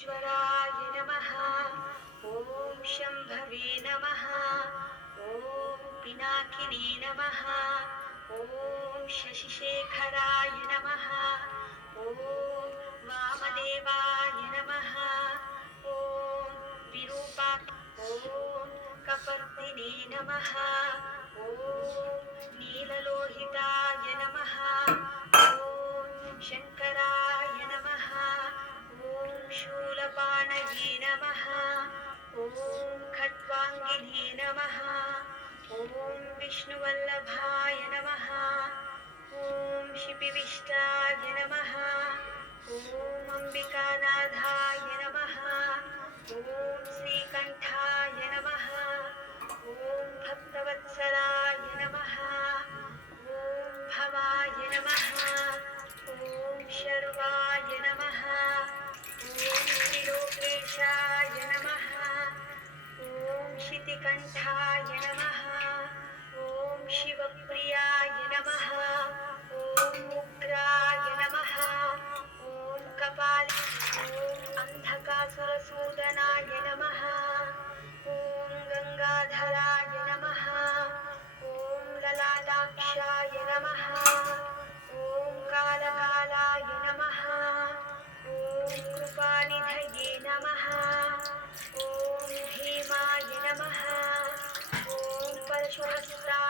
ईश्वराय नमः। ॐ शम्भवे नमः। ॐ पिनाकिने नमः। ॐ शशिशेखराय नमः। नमः। ॐ विष्णुवल्लभाय नमः। ॐ शिपिविष्टाय नमः। ॐ अम्बिकानाथाय शिवप्रियाय नमः। ॐ उग्राय नमः। ॐ कपाल ॐ अन्धकासुरसूदनाय नमः। ॐ गङ्गाधराय नमः। ॐ ललादाक्षाय नमः। ॐ कालकालाय नमः। ॐ कृपानिधये नमः। ॐ भीमाय नमः। ॐ परशुहस्ताय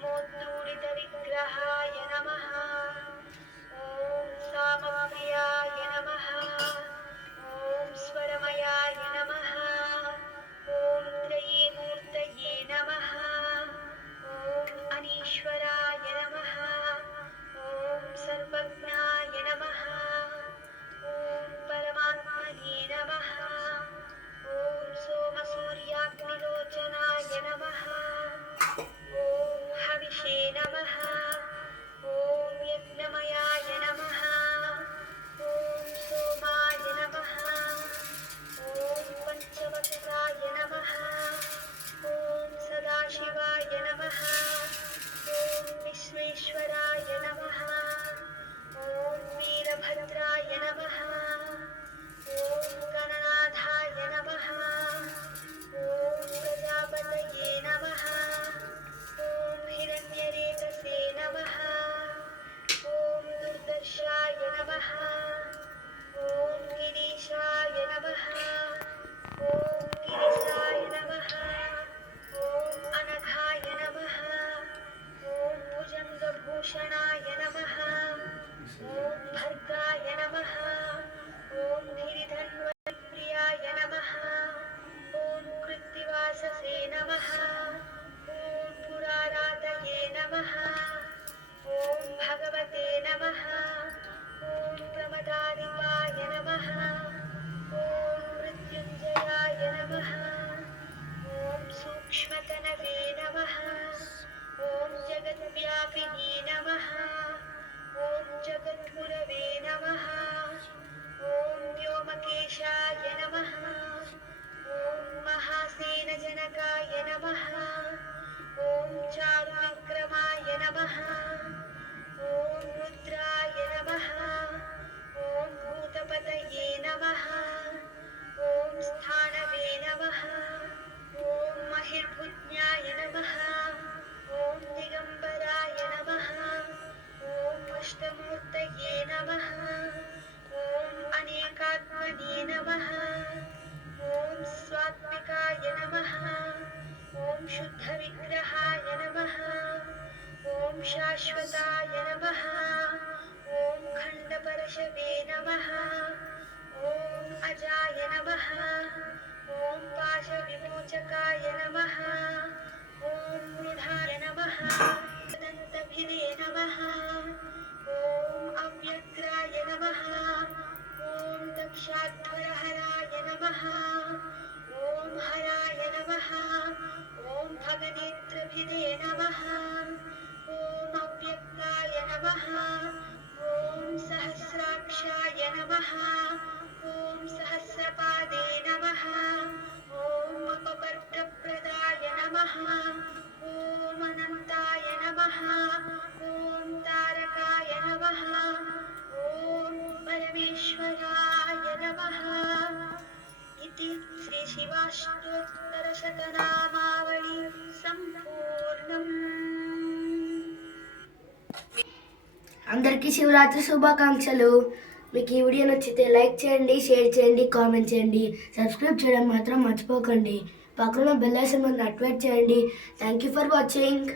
more विनाशकाय नमः। ॐ नमः। दन्तभिदे नमः। ॐ नमः। ॐ दक्षाध्वरहराय नमः। ॐ हराय नमः। ॐ भगनेत्रभिदे नमः। ॐ नमः। అందరికీ శివరాత్రి శుభాకాంక్షలు. మీకు ఈ వీడియో నచ్చితే లైక్ చేయండి షేర్ చేయండి కామెంట్ చేయండి సబ్స్క్రైబ్ చేయడం మాత్రం మర్చిపోకండి. పక్కన బెల్ ఐసన్ యాక్టివేట్ చేయండి. Thank you for watching.